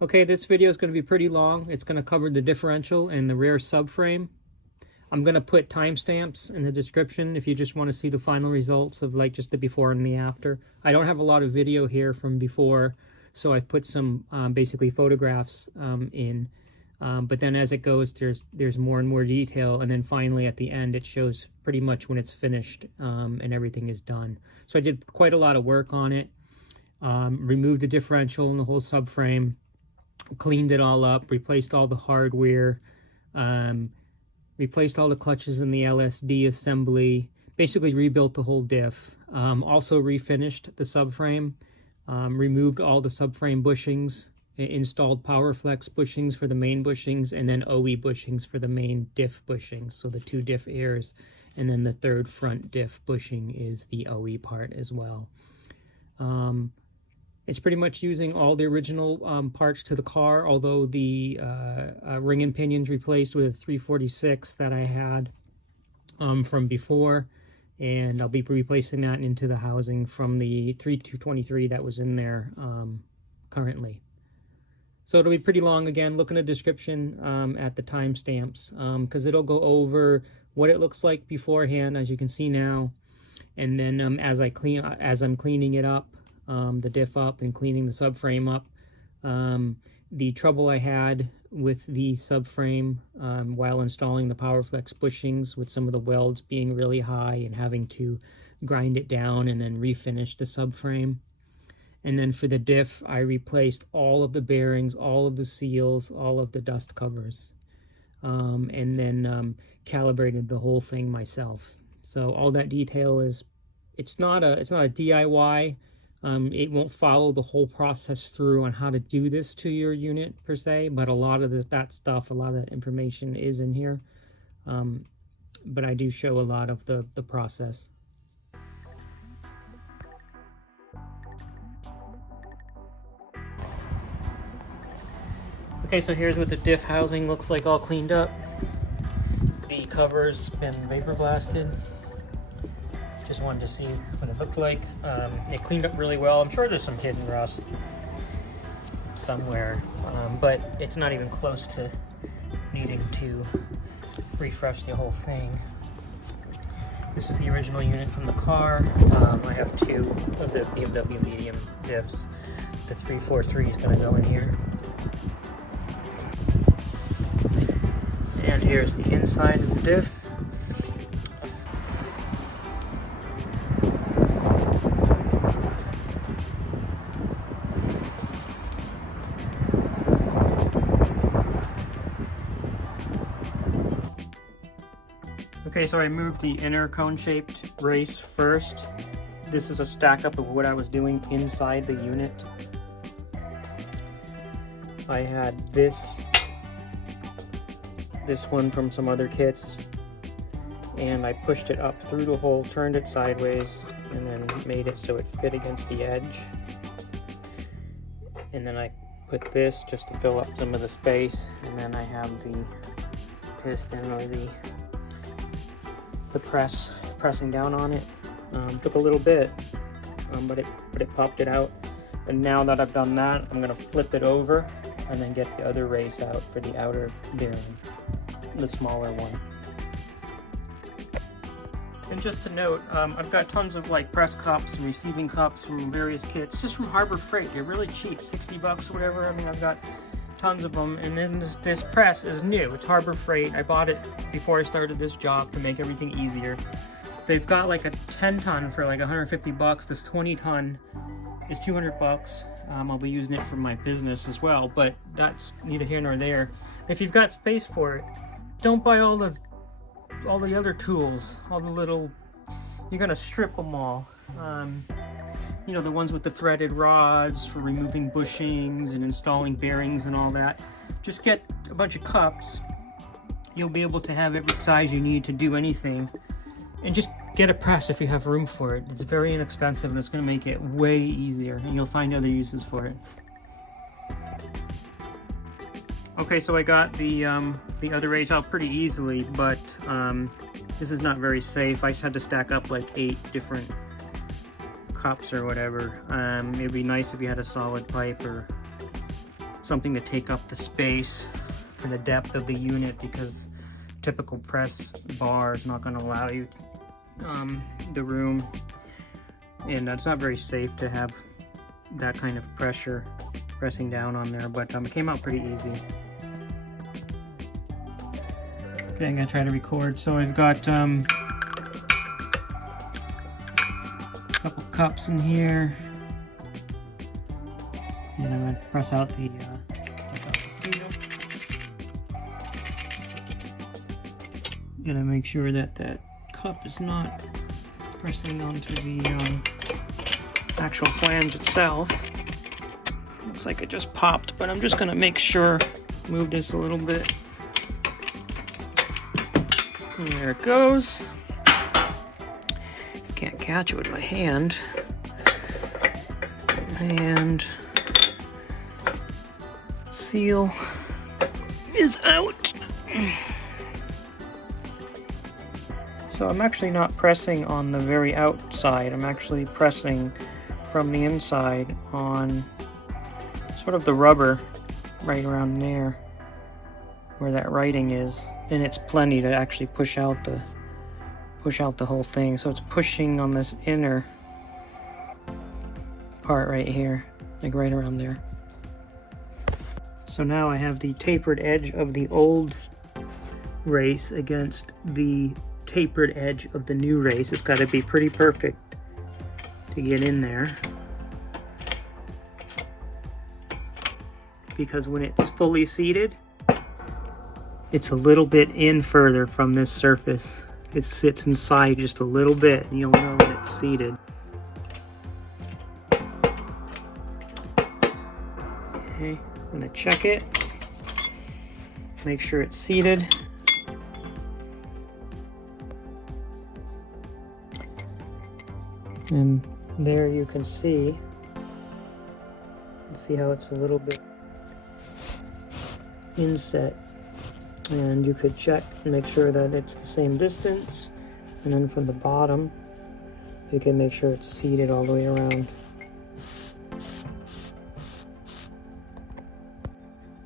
Okay, this video is going to be pretty long. It's going to cover the differential and the rear subframe. I'm going to put timestamps in the description if you just want to see the final results of like just the before and the after. I don't have a lot of video here from before, so I've put some basically photographs in. But then as it goes, there's more and more detail, and then finally at the end it shows pretty much when it's finished and everything is done. So I did quite a lot of work on it. Removed the differential and the whole subframe, cleaned it all up, replaced all the hardware, replaced all the clutches in the LSD assembly, basically rebuilt the whole diff. Also refinished the subframe, removed all the subframe bushings, installed powerflex bushings for the main bushings, and then OE bushings for the main diff bushings, so the 2 diff ears, and then the 3rd front diff bushing is the OE part as well. It's pretty much using all the original parts to the car, although the ring and pinions replaced with a 346 that I had from before, and I'll be replacing that into the housing from the 3223 that was in there currently. So it'll be pretty long. Again, look in the description at the timestamps, because it'll go over what it looks like beforehand, as you can see now, and then as I'm cleaning it up, the diff up and cleaning the subframe up, the trouble I had with the subframe while installing the powerflex bushings, with some of the welds being really high and having to grind it down and then refinish the subframe. And then for the diff, I replaced all of the bearings, all of the seals, all of the dust covers, and then calibrated the whole thing myself. So all that detail is, it's not a DIY. It won't follow the whole process through on how to do this to your unit per se, but a lot of that stuff, a lot of that information is in here. But I do show a lot of the process. Okay, so here's what the diff housing looks like all cleaned up. The cover's been vapor blasted. Just wanted to see what it looked like. It cleaned up really well. I'm sure there's some hidden rust somewhere, but it's not even close to needing to refresh the whole thing. This is the original unit from the car. I have 2 of the BMW medium diffs. The 343 is going to go in here. And here's the inside of the diff. Okay, so I moved the inner cone-shaped brace first. This is a stack up of what I was doing inside the unit. I had this one from some other kits, and I pushed it up through the hole, turned it sideways, and then made it so it fit against the edge. And then I put this just to fill up some of the space, and then I have the piston or the pressing down on it. Took a little bit, but it popped it out. And now that I've done that, I'm gonna flip it over and then get the other race out for the outer bearing, the smaller one. And just to note, I've got tons of like press cups and receiving cups from various kits, just from Harbor Freight. They're really cheap, 60 bucks or whatever. I mean, I've got tons of them. And then this press is new. It's Harbor Freight. I bought it before I started this job to make everything easier. They've got like a 10 ton for like 150 bucks. This 20 ton is 200 bucks. I'll be using it for my business as well, but that's neither here nor there. If you've got space for it, don't buy all the other tools, all the little, you're gonna strip them all. You know, the ones with the threaded rods for removing bushings and installing bearings and all that. Just get a bunch of cups. You'll be able to have every size you need to do anything. And just get a press if you have room for it. It's very inexpensive and it's gonna make it way easier, and you'll find other uses for it. Okay, so I got the other race out pretty easily, but this is not very safe. I just had to stack up like 8 different cups or whatever. It'd be nice if you had a solid pipe or something to take up the space for the depth of the unit, because typical press bar is not going to allow you the room, and it's not very safe to have that kind of pressure pressing down on there, but it came out pretty easy. Okay, I'm gonna try to record. So I've got a couple cups in here, and I'm gonna press out the seal. Gonna make sure that that cup is not pressing onto the actual flange itself. Looks like it just popped, but I'm just gonna make sure, move this a little bit. And there it goes. Can't catch it with my hand. And seal is out. So I'm actually not pressing on the very outside. I'm actually pressing from the inside on sort of the rubber right around there where that writing is, and it's plenty to actually push out the whole thing. So it's pushing on this inner part right here, like right around there. So now I have the tapered edge of the old race against the tapered edge of the new race. It's got to be pretty perfect to get in there, because when it's fully seated, it's a little bit in further from this surface. It sits inside just a little bit, and you'll know when it's seated. Okay, I'm gonna check it, make sure it's seated. And there you can see how it's a little bit inset, and you could check and make sure that it's the same distance, and then from the bottom you can make sure it's seated all the way around.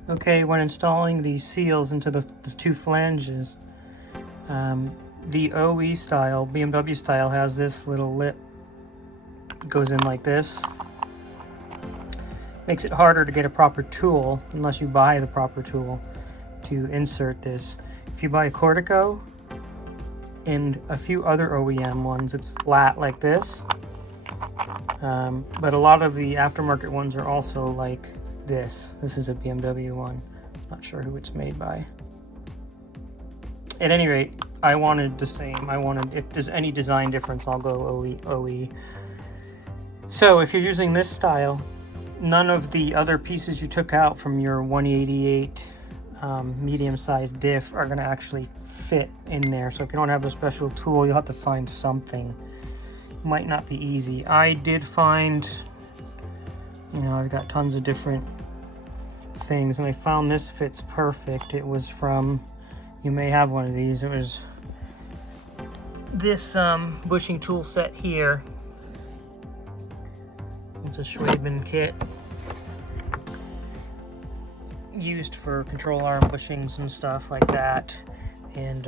Okay, when installing these seals into the two flanges, the OE style, BMW style, has this little lip. It goes in like this. Makes it harder to get a proper tool, unless you buy the proper tool to insert this. If you buy a Cortico and a few other OEM ones, it's flat like this. But a lot of the aftermarket ones are also like this. This is a BMW one. Not sure who it's made by. At any rate, I wanted the same. If there's any design difference, I'll go OE. So if you're using this style, none of the other pieces you took out from your 188 medium-sized diff are going to actually fit in there. So if you don't have a special tool, you'll have to find something. Might not be easy. I did find, I've got tons of different things, and I found this fits perfect. It was from, you may have one of these, it was this bushing tool set here. It's a Schwaben kit used for control arm bushings and stuff like that, and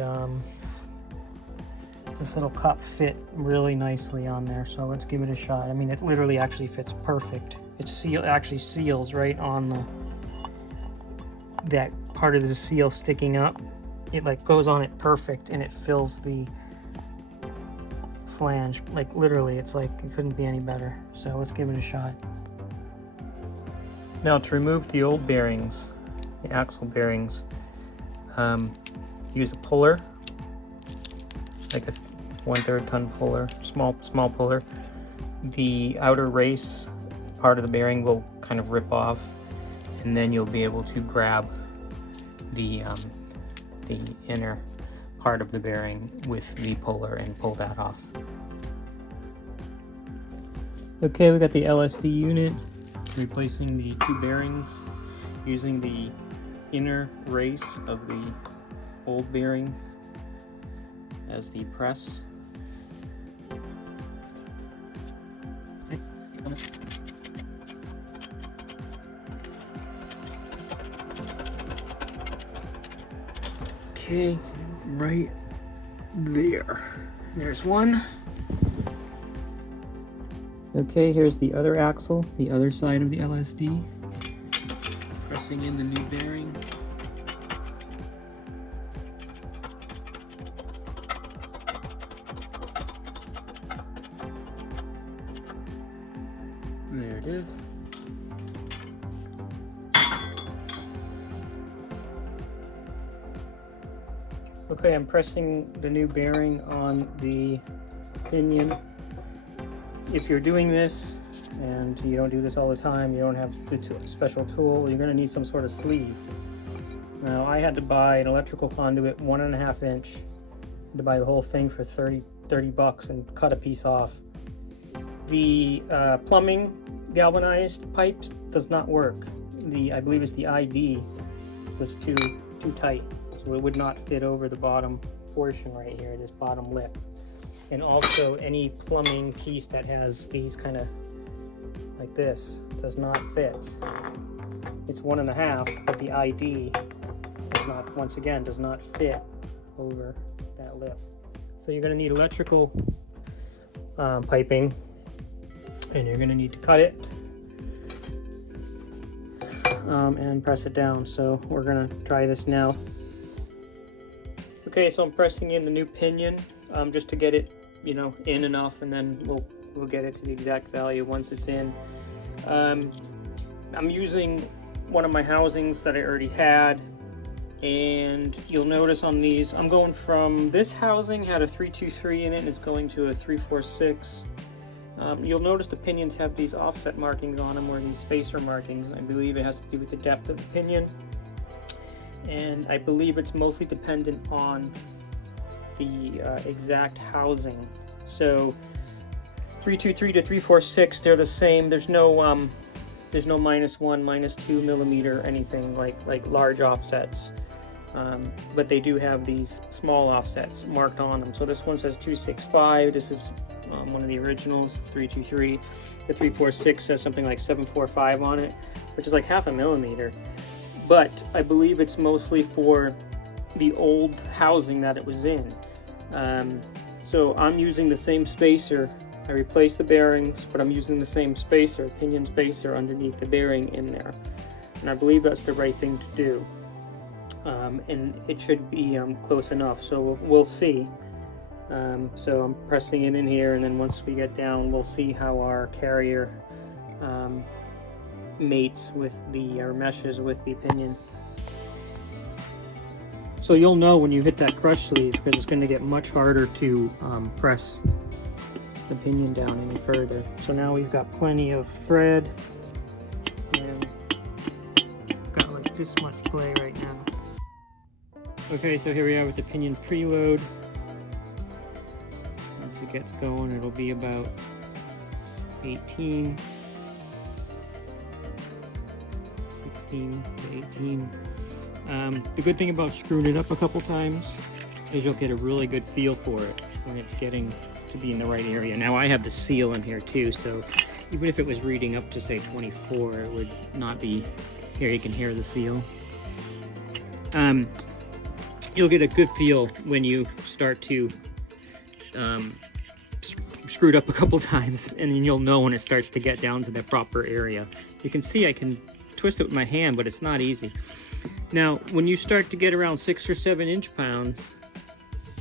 this little cup fit really nicely on there, so let's give it a shot. I mean, it literally actually fits perfect. It actually seals right on that part of the seal sticking up. It like goes on it perfect, and it fills the flange, like literally. It's like it couldn't be any better. So let's give it a shot. Now to remove the old bearings, the axle bearings, use a puller, like a 1/3 ton puller, small puller. The outer race part of the bearing will kind of rip off, and then you'll be able to grab the inner part of the bearing with the puller and pull that off. Okay, we got the LSD unit, replacing the two bearings using the inner race of the old bearing as the press. Okay, right there. There's one. Okay, here's the other axle, the other side of the LSD. Pressing in the new bearing. There it is. Okay, I'm pressing the new bearing on the pinion. If you're doing this and you don't do this all the time, you don't have a special tool, you're going to need some sort of sleeve. Now, I had to buy an electrical conduit 1.5 inch to buy the whole thing for 30 bucks and cut a piece off. The plumbing galvanized pipes does not work. I believe it's the ID was too tight, so it would not fit over the bottom portion right here, this bottom lip. And also any plumbing piece that has these kind of like this does not fit. It's 1.5, but the ID does not, once again, does not fit over that lip. So you're going to need electrical piping, and you're going to need to cut it and press it down. So we're going to try this now. Okay, so I'm pressing in the new pinion just to get it, you know, in enough, and then we'll get it to the exact value once it's in. I'm using one of my housings that I already had, and you'll notice on these, I'm going from this housing had a 323 in it, and it's going to a 346. You'll notice the pinions have these offset markings on them, or these spacer markings. I believe it has to do with the depth of the pinion, and I believe it's mostly dependent on the exact housing. So 323 to 346, they're the same. There's no -1, -2 millimeter, anything like large offsets. But they do have these small offsets marked on them. So this one says 265. This is one of the originals, 323. The 346 says something like 745 on it, which is like 0.5 millimeter. But I believe it's mostly for the old housing that it was in. So I'm using the same spacer. I replaced the bearings, but I'm using the same spacer, pinion spacer, underneath the bearing in there. And I believe that's the right thing to do. And it should be close enough, so we'll see. So I'm pressing it in here, and then once we get down, we'll see how our carrier mates with or meshes with the pinion. So you'll know when you hit that crush sleeve, because it's going to get much harder to press the pinion down any further. So now we've got plenty of thread, and got like this much play right now. Okay, so here we are with the pinion preload. Once it gets going, it'll be about 16 to 18. The good thing about screwing it up a couple times is you'll get a really good feel for it when it's getting to be in the right area. Now I have the seal in here too, so even if it was reading up to say 24, it would not be. Here you can hear the seal. You'll get a good feel when you start to screw it up a couple times, and then you'll know when it starts to get down to the proper area. You can see I can twist it with my hand, but it's not easy. Now, when you start to get around 6 or 7 inch-pounds,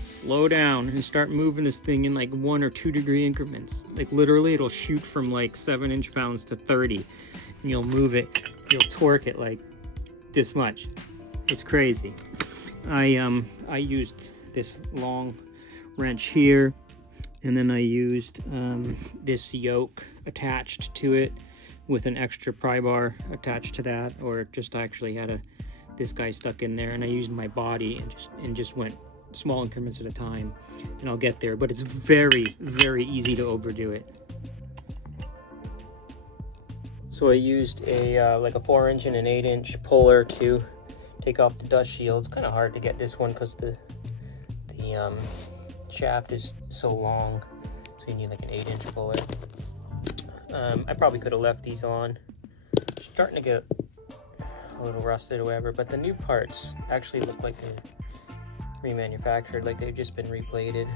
slow down and start moving this thing in like 1 or 2 degree increments. Like literally, it'll shoot from like 7 inch-pounds to 30, and you'll move it, you'll torque it like this much. It's crazy. I used this long wrench here, and then I used this yoke attached to it with an extra pry bar attached to that, or just actually had this guy stuck in there, and I used my body and just went small increments at a time, and I'll get there. But it's very, very easy to overdo it. So I used like a 4-inch and an 8-inch puller to take off the dust shield. It's kind of hard to get this one because the shaft is so long, so you need like an 8-inch puller. I probably could have left these on. Starting to get a little rusted or whatever, but the new parts actually look like remanufactured, like they've just been replated.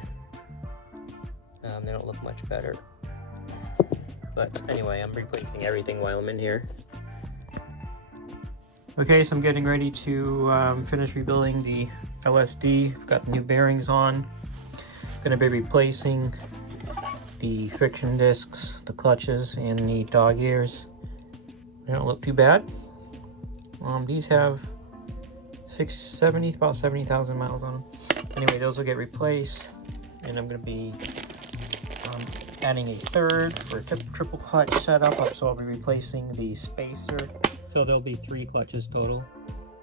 They don't look much better. But anyway, I'm replacing everything while I'm in here. Okay, so I'm getting ready to finish rebuilding the LSD. I've got the new bearings on. Going to be replacing the friction discs, the clutches, and the dog ears. They don't look too bad. These have about 70,000 miles on them. Anyway, those will get replaced, and I'm going to be adding a third for a triple clutch setup. So I'll be replacing the spacer. So there'll be 3 clutches total.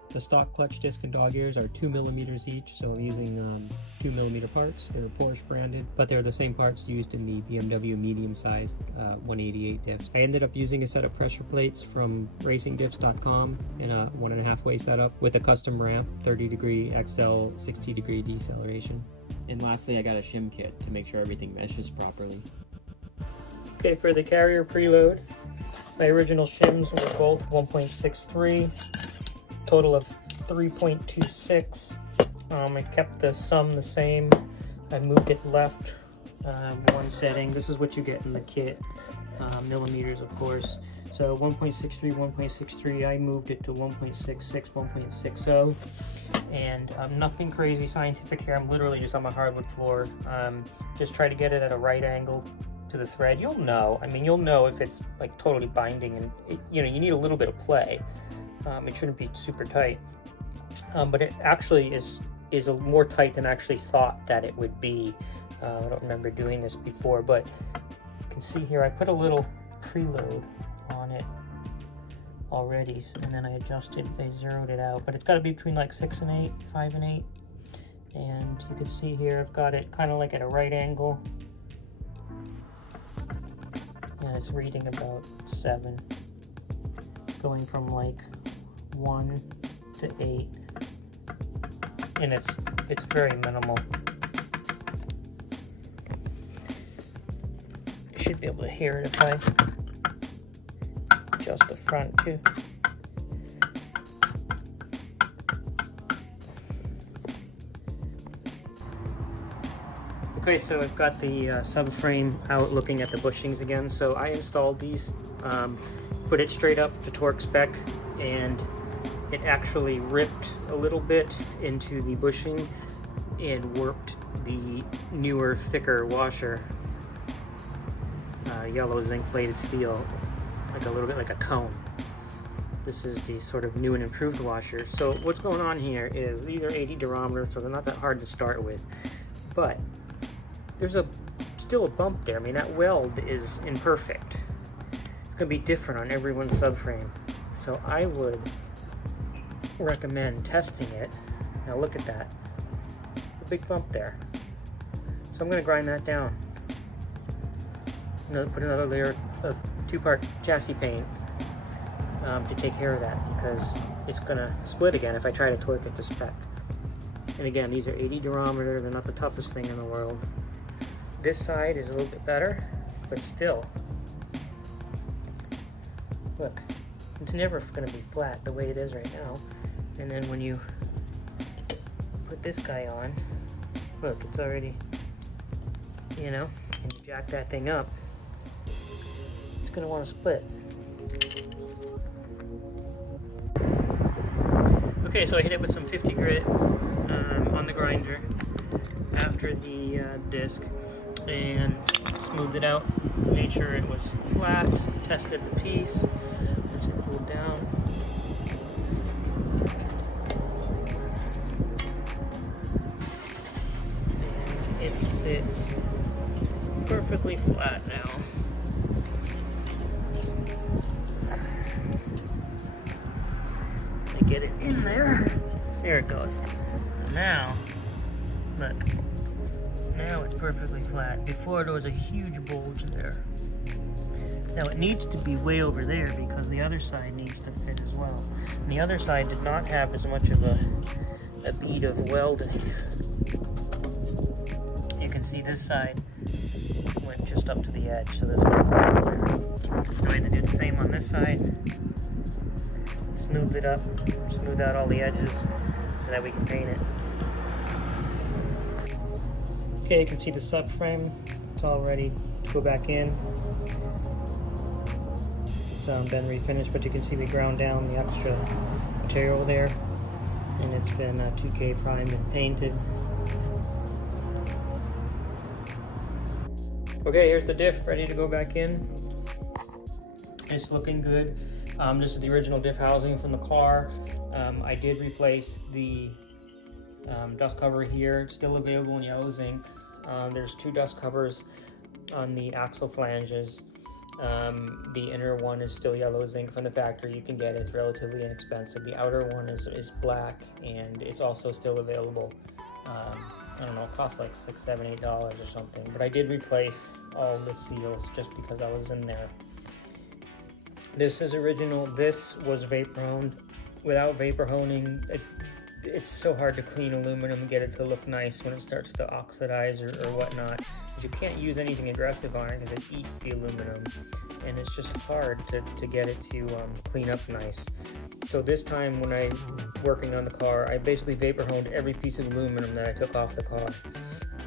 The stock clutch disc and dog ears are 2 millimeters each, so I'm using 2 millimeter parts. They're Porsche branded, but they're the same parts used in the BMW medium-sized 188 diffs. I ended up using a set of pressure plates from racingdiffs.com in a 1.5 way setup with a custom ramp, 30-degree XL, 60-degree deceleration. And lastly, I got a shim kit to make sure everything meshes properly. Okay, for the carrier preload, my original shims were both 1.63. Total of 3.26. I kept the sum the same. I moved it left one setting. This is what you get in the kit, millimeters of course. So 1.63, 1.63, I moved it to 1.66, 1.60. And nothing crazy scientific here. I'm literally just on my hardwood floor. Just try to get it at a right angle to the thread. You'll know. I mean, you'll know if it's like totally binding, and you need a little bit of play. It shouldn't be super tight, but it actually is more tight than I actually thought that it would be. I don't remember doing this before, but you can see here I put a little preload on it already, and then I zeroed it out, but it's got to be between like 6 and 8, 5 and 8, and you can see here I've got it kind of like at a right angle, and it's reading about 7, going from like 1 to 8, and it's very minimal. You should be able to hear it if I adjust the front too. Okay, so I've got the subframe out looking at the bushings again. So I installed these, put it straight up to torque spec, and it actually ripped a little bit into the bushing and warped the newer, thicker washer, yellow zinc plated steel, like a little bit like a cone. This is the sort of new and improved washer. So what's going on here is these are 80 durometers, so they're not that hard to start with, but there's still a bump there. I mean, that weld is imperfect. It's going to be different on everyone's subframe. So I would recommend testing it. Now look at that. A big bump there. So I'm going to grind that down. Put another layer of 2-part chassis paint to take care of that, because it's going to split again if I try to torque it to spec. And again, these are 80 durometer. They're not the toughest thing in the world. This side is a little bit better, but still, look, it's never going to be flat the way it is right now. And then when you put this guy on, look, it's already, and you jack that thing up, it's going to want to split. Okay, so I hit it with some 50 grit on the grinder after the disc, and smoothed it out, made sure it was flat, tested the piece once it cooled down. And it sits perfectly flat now. I get it in there. There it goes. Now, look. Now it's perfectly flat. Before there was a huge bulge there. Now it needs to be way over there because the other side needs to fit as well. And the other side did not have as much of a bead of welding. You can see this side went just up to the edge, so there's no bulge there. Now I had to do the same on this side. Smooth it up, smooth out all the edges so that we can paint it. Okay, you can see the subframe. It's all ready to go back in. It's been refinished, but you can see we ground down the extra material there, and it's been 2K primed and painted. Okay, here's the diff ready to go back in. It's looking good. This is the original diff housing from the car. I did replace the dust cover here. It's still available in yellow zinc. There's 2 dust covers on the axle flanges. The inner one is still yellow zinc from the factory. You can get it. It's relatively inexpensive. The outer one is black, and it's also still available. I don't know, it costs like $6, $7, $8 or something. But I did replace all the seals just because I was in there. This is original. This was vapor honed. Without vapor honing, it's so hard to clean aluminum and get it to look nice when it starts to oxidize or whatnot. But you can't use anything aggressive on it because it eats the aluminum, and it's just hard to get it to clean up nice. So this time when I'm working on the car, I basically vapor honed every piece of aluminum that I took off the car.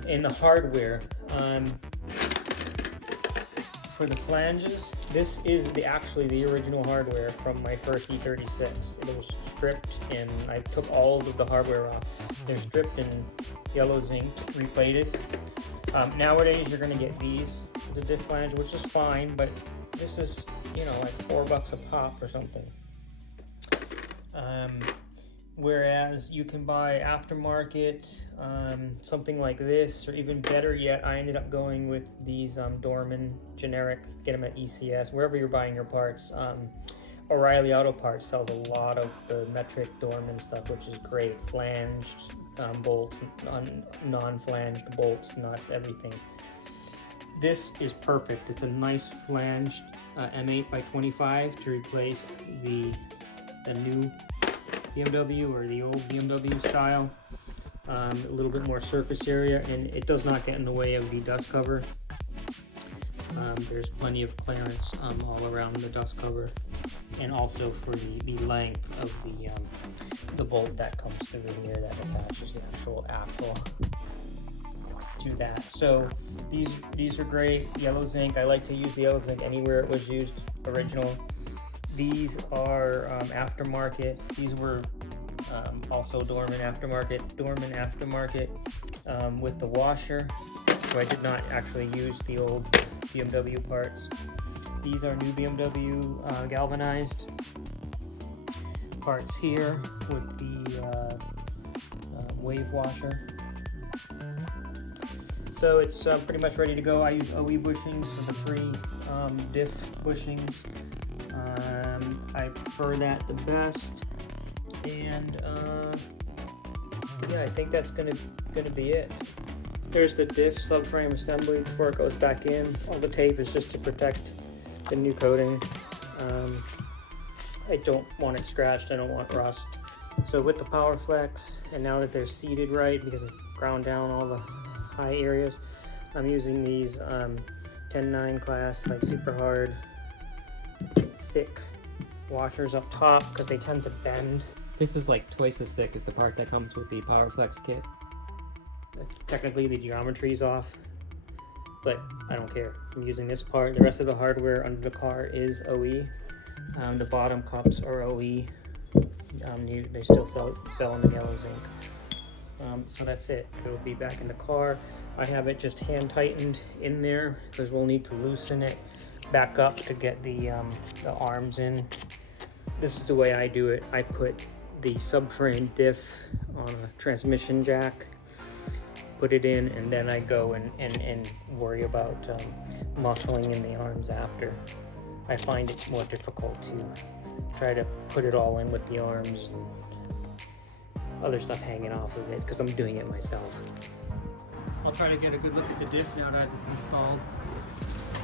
And the hardware, for the flanges, this is actually the original hardware from my first E36. It was stripped, and I took all of the hardware off. They're stripped in yellow zinc, replated. Nowadays you're going to get these, the diff flange, which is fine, but this is, you know, like $4 a pop or something. Whereas you can buy aftermarket, something like this, or even better yet, I ended up going with these Dorman generic. Get them at ECS, wherever you're buying your parts. O'Reilly Auto Parts sells a lot of the metric Dorman stuff, which is great. Flanged bolts, non-flanged bolts, nuts, everything. This is perfect. It's a nice flanged M8 by 25 to replace the new BMW or the old BMW style. A little bit more surface area, and it does not get in the way of the dust cover. There's plenty of clearance all around the dust cover, and also for the length of the bolt that comes through here that attaches the actual axle to that. So these are great. Yellow zinc, I like to use the yellow zinc anywhere it was used original. These are aftermarket. These were also Dorman aftermarket with the washer. So I did not actually use the old BMW parts. These are new BMW galvanized parts here with the wave washer. So it's pretty much ready to go. I use OE bushings for the pre-diff bushings. I prefer that the best, and yeah, I think that's gonna be it. There's the diff subframe assembly before it goes back in. All the tape is just to protect the new coating. I don't want it scratched, I don't want rust. So with the powerflex, and now that they're seated right because I've ground down all the high areas, I'm using these 10-9 class, like super hard, thick washers up top because they tend to bend. This is like twice as thick as the part that comes with the powerflex kit. Technically the geometry is off, but I don't care. I'm using this part. The rest of the hardware under the car is OE. The bottom cups are OE. They still sell in the yellow zinc. So that's it. It'll be back in the car. I have it just hand tightened in there because we'll need to loosen it back up to get the arms in. This is the way I do it. I put the subframe diff on a transmission jack, put it in, and then I go and worry about muscling in the arms after. I find it more difficult to try to put it all in with the arms and other stuff hanging off of it because I'm doing it myself. I'll try to get a good look at the diff now that it's installed.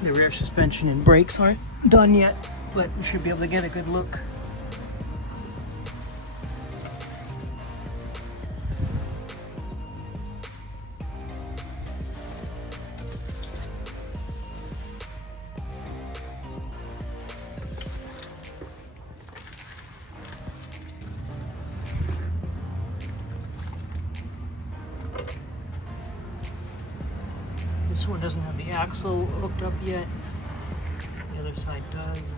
The rear suspension and brakes aren't done yet, but we should be able to get a good look. This one doesn't have the axle hooked up yet. The other side does.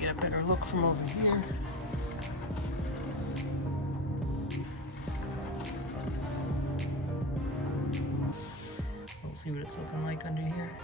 Get a better look from over here. We'll see what it's looking like under here.